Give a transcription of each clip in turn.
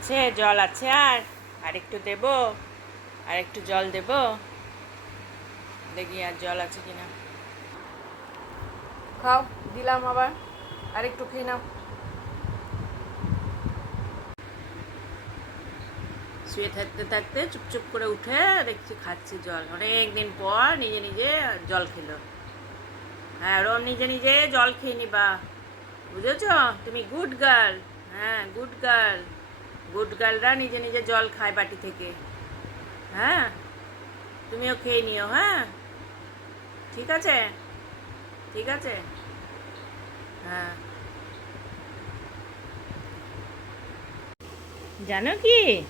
আছে, জল আছে আর আর একটু দেব, আর একটু জল দেব। দেখি আর জল আছে কিনা। খাও, দিলাম আবার, আর একটু খেয়ে নাও। শুয়ে থাকতে থাকতে চুপচুপ করে উঠে দেখছি খাচ্ছি জল। অনেক দিন পর নিজে নিজে জল খেলো। হ্যাঁ ওরম নিজে নিজে জল খেয়ে নিবা। বুঝেছ? তুমি গুড গার্ল হ্যাঁ গুড গার্ল গুড গার্লরা নিজে নিজে জল খায় বাটি থেকে। হ্যাঁ? তুমিও খেয়ে নিও হ্যাঁ? ঠিক আছে? ঠিক আছে? হ্যাঁ। জানো কি?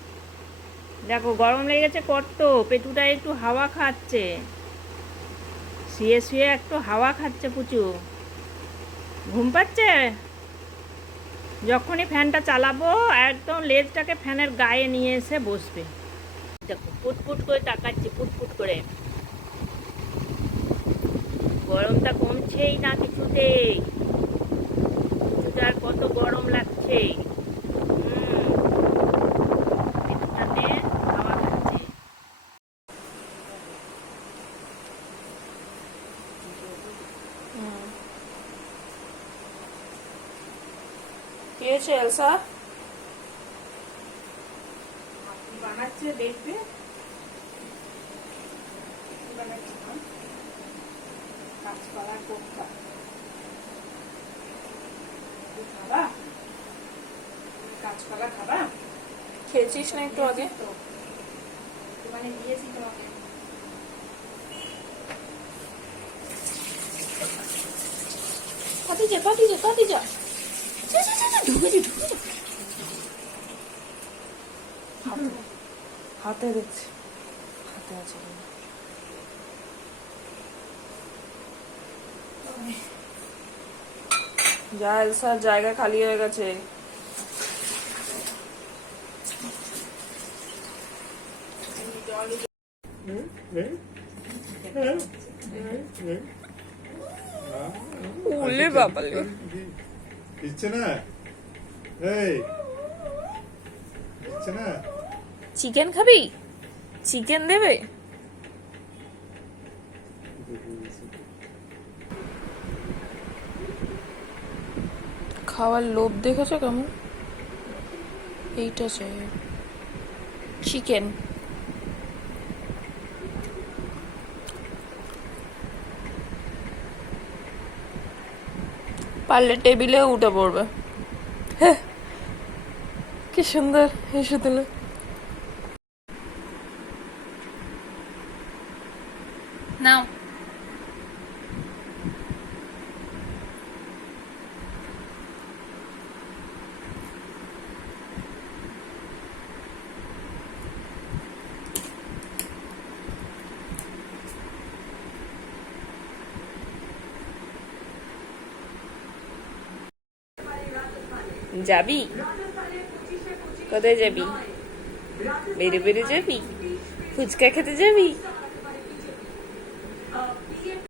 দেখো, গরম লেগেছে কত, পেটুটা একটু হাওয়া খাচ্ছে। শুয়ে শুয়ে একটু হাওয়া খাচ্ছে পুচু ঘুম পাচ্ছে? যখনই ফ্যানটা চালাবো, একদম লেজটাকে ফ্যানের গায়ে নিয়ে এসে বসবে। দেখো, পুটপুট করে তাকাচ্ছি ফুটফুট করে। গরমটা কমছেই না কিছুতেই কিছুতে আর কত গরম লাগছে হুম পেটটাতে হাওয়া খাচ্ছে কি হয়েছে এলসা? বানাচ্ছে দেখবে। কাঁচকলা কোপ্তা খাবা? কাঁচকলা খাবা? খেয়েছিস না একটু আগে? মানে দিয়েছি তোমাকে। পাতি যা পাতি যা পাতি যা হাতে দেখছি হাতে আছে। যা এলসার জায়গা খালি হয়ে গেছে উলে বাবালে দিচ্ছে চিকেন খাবি? চিকেন দেবে? খাওয়ার লোভ দেখেছ কেমন? এইটা চাই। চিকেন পারলে টেবিলে উঠে পড়বে। হ্যাঁ কি সুন্দর হেসে দিল নাও। যাবি? কোথায় যাবি? বেরে বেরে যাবি? ফুচকা খেতে যাবি?